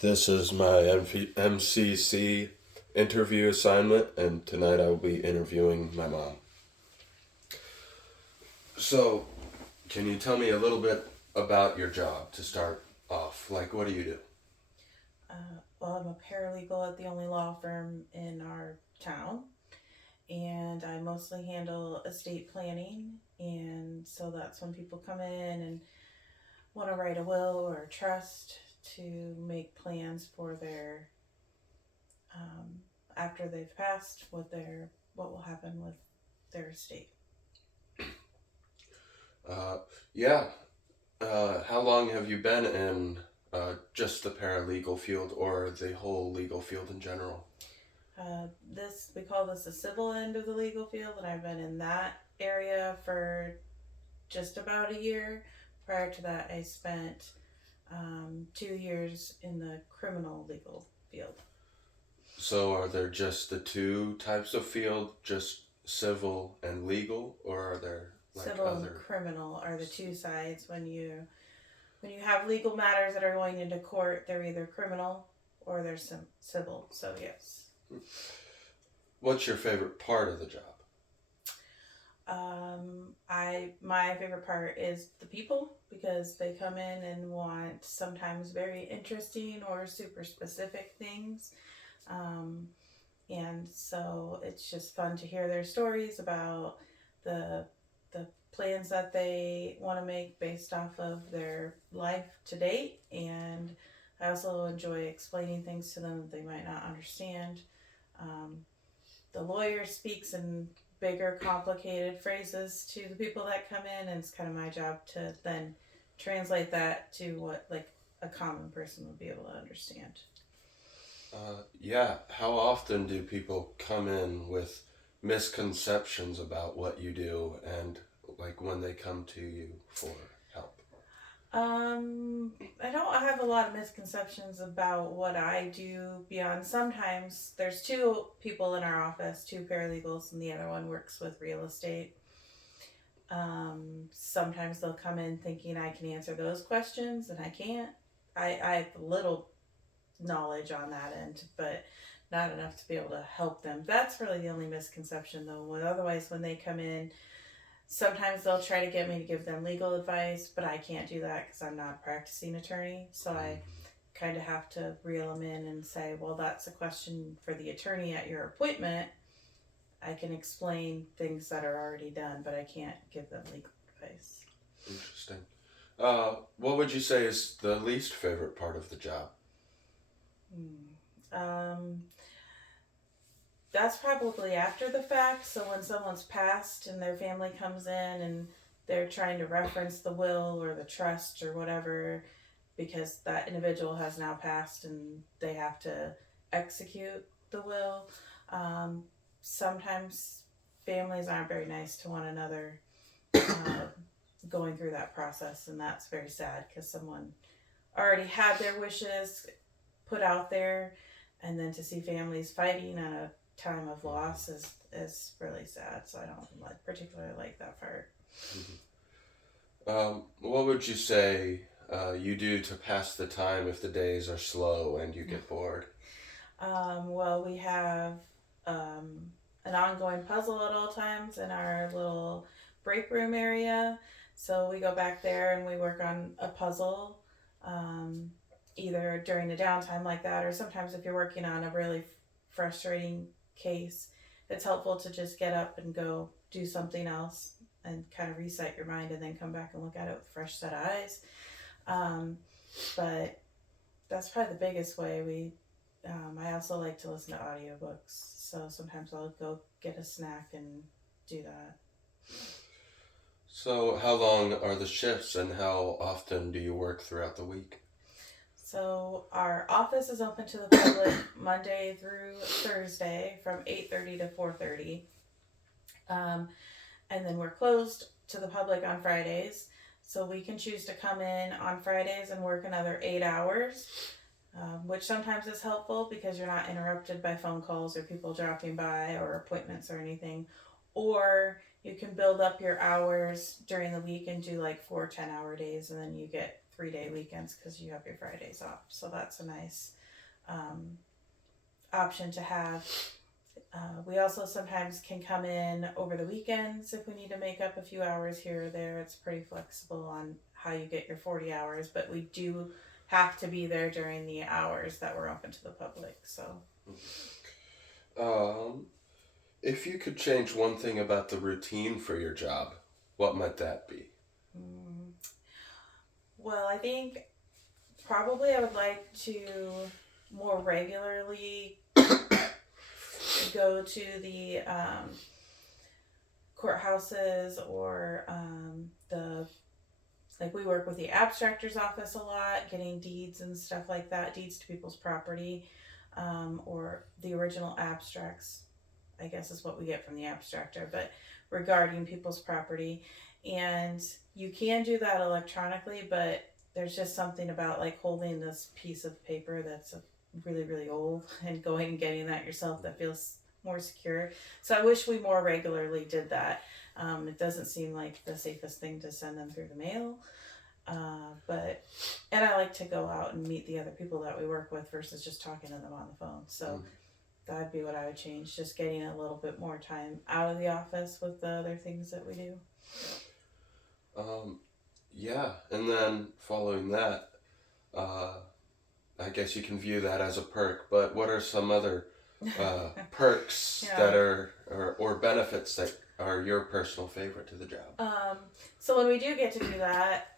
This is my MCC interview assignment, and tonight I will be interviewing my mom. So, can you tell me a little bit about your job to start off? Like, what do you do? Well, I'm a paralegal at the only law firm in our town, and I mostly handle estate planning. And so that's when people come in and want to write a will or a trust to make plans for their um, after they've passed, what will happen with their estate. Uh, yeah. How long have you been in just the paralegal field or the whole legal field in general? This we call this the civil end of the legal field, and I've been in that area for just about a year. Prior to that, I spent 2 years in the criminal legal field. So, are there just the two types of field, just civil and legal, or are there like Civil and other? criminal are the two sides. When you have legal matters that are going into court, they're either criminal or they're civil. So yes, What's your favorite part of the job? I my favorite part is the people because they come in and want sometimes very interesting or super specific things. Um, and so it's just fun to hear their stories about the the plans that they want to make based off of their life to date. And I also enjoy explaining things to them that they might not understand. um, the lawyer speaks in bigger complicated phrases to the people that come in, and it's kind of my job to then translate that to what like a common person would be able to understand. Yeah, how often do people come in with misconceptions about what you do and like when they come to you for help? I don't have a lot of misconceptions about what I do beyond sometimes there's two people in our office, two paralegals, and the other one works with real estate. Sometimes they'll come in thinking I can answer those questions, and I can't. I have a little knowledge on that end, but not enough to be able to help them. That's really the only misconception, though. Otherwise, when they come in, sometimes they'll try to get me to give them legal advice, but I can't do that because I'm not a practicing attorney. So I kind of have to reel them in and say, well, that's a question for the attorney at your appointment. I can explain things that are already done, but I can't give them legal advice. Interesting. What would you say is the least favorite part of the job? Hmm. That's probably after the fact. So when someone's passed and their family comes in and they're trying to reference the will or the trust or whatever because that individual has now passed and they have to execute the will. Um, Sometimes families aren't very nice to one another uh, going through that process, and that's very sad because someone already had their wishes put out there, and then to see families fighting at a time of loss is really sad. So I don't like particularly like that part. What would you say you do to pass the time if the days are slow and you get bored? Well, we have an ongoing puzzle at all times in our little break room area. So we go back there and we work on a puzzle, um, either during the downtime like that, or sometimes if you're working on a really frustrating case, it's helpful to just get up and go do something else and kind of reset your mind and then come back and look at it with a fresh set of eyes. Um, but that's probably the biggest way. I also like to listen to audiobooks, so sometimes I'll go get a snack and do that. So, how long are the shifts and how often do you work throughout the week? So our office is open to the public Monday through Thursday from 8:30 to 4:30, um, and then we're closed to the public on Fridays. So we can choose to come in on Fridays and work another 8 hours, which sometimes is helpful because you're not interrupted by phone calls or people dropping by or appointments or anything. Or you can build up your hours during the week and do like 4 10-hour days, and then you get 3-day weekends because you have your Fridays off. So that's a nice option to have. We also sometimes can come in over the weekends if we need to make up a few hours here or there. It's pretty flexible on how you get your 40 hours, but we do have to be there during the hours that we're open to the public. So, if you could change one thing about the routine for your job, what might that be? well, I think probably I would like to more regularly go to the courthouses or we work with the abstractor's office a lot, getting deeds and stuff like that, deeds to people's property, or the original abstracts, I guess is what we get from the abstractor, but regarding people's property. And you can do that electronically, but there's just something about like holding this piece of paper that's really, really old and going and getting that yourself that feels more secure. So I wish we more regularly did that. It doesn't seem like the safest thing to send them through the mail. And I like to go out and meet the other people that we work with versus just talking to them on the phone. So that'd be what I would change. Just getting a little bit more time out of the office with the other things that we do. Yeah, and then following that, I guess you can view that as a perk, but what are some other perks that are, or benefits that are your personal favorite to the job? So when we do get to do that,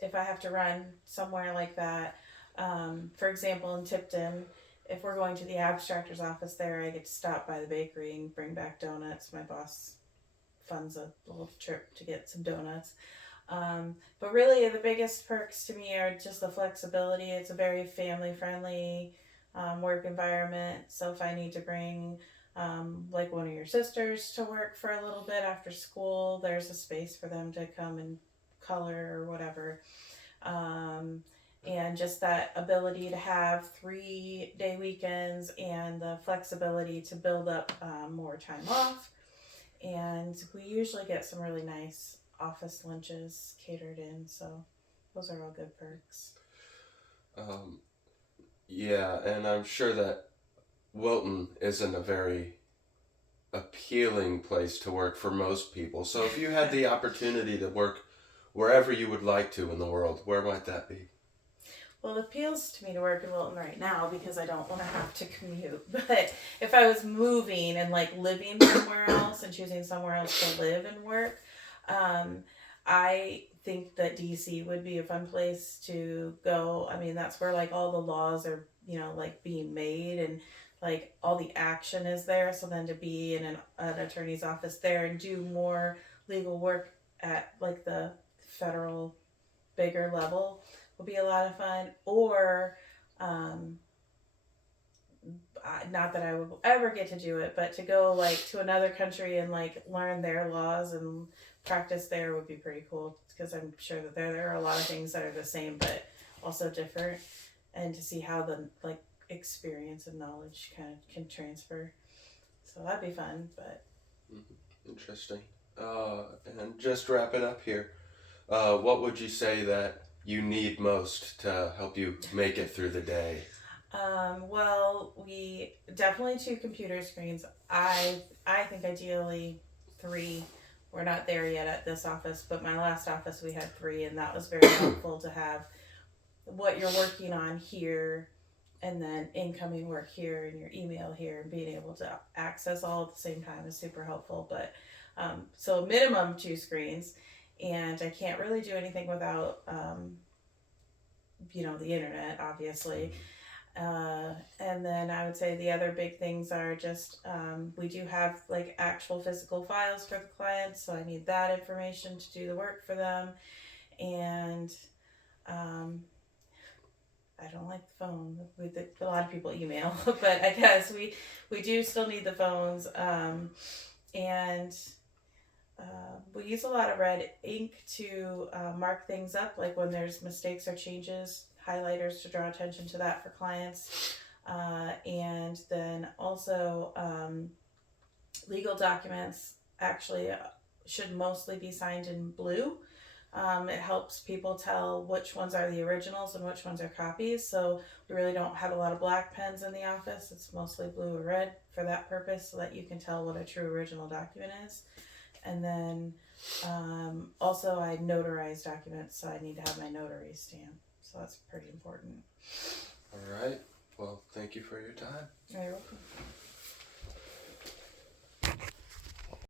if I have to run somewhere like that, for example, in Tipton, if we're going to the abstractor's office there, I get to stop by the bakery and bring back donuts. My boss funds a little trip to get some donuts. But really the biggest perks to me are just the flexibility. It's a very family-friendly work environment. So if I need to bring like one of your sisters to work for a little bit after school, there's a space for them to come and color or whatever. And just that ability to have 3-day weekends and the flexibility to build up more time off. And we usually get some really nice office lunches catered in, so those are all good perks. Yeah, and I'm sure that Wilton isn't a very appealing place to work for most people. So if you had the opportunity to work wherever you would like to in the world, where might that be? Well, it appeals to me to work in Wilton right now because I don't want to have to commute. But if I was moving and like living somewhere else and choosing somewhere else to live and work, I think that DC would be a fun place to go. I mean, that's where like all the laws are, like being made and like all the action is there. So then to be in an attorney's office there and do more legal work at like the federal bigger level will be a lot of fun. Or not that I would ever get to do it, but to go like to another country and like learn their laws and practice there would be pretty cool, because I'm sure that there are a lot of things that are the same but also different, and to see how the like experience and knowledge kind of can transfer. So that'd be fun. But Interesting. And just wrapping up here, what would you say that you need most to help you make it through the day? Well, we definitely 2 computer screens. I think ideally 3. We're not there yet at this office, but my last office we had 3, and that was very helpful to have what you're working on here and then incoming work here and your email here, and being able to access all at the same time is super helpful. But so minimum 2 screens, and I can't really do anything without the internet, obviously. And then I would say the other big things are just we do have like actual physical files for the clients, so I need that information to do the work for them. And I don't like the phone. A lot of people email, but I guess we do still need the phones. And we use a lot of red ink to mark things up, like when there's mistakes or changes, highlighters to draw attention to that for clients. And then also legal documents actually should mostly be signed in blue. It helps people tell which ones are the originals and which ones are copies. So we really don't have a lot of black pens in the office. It's mostly blue or red for that purpose, so that you can tell what a true original document is. And then also I notarize documents, so I need to have my notary stamp. So that's pretty important. All right. Well, thank you for your time. You're welcome.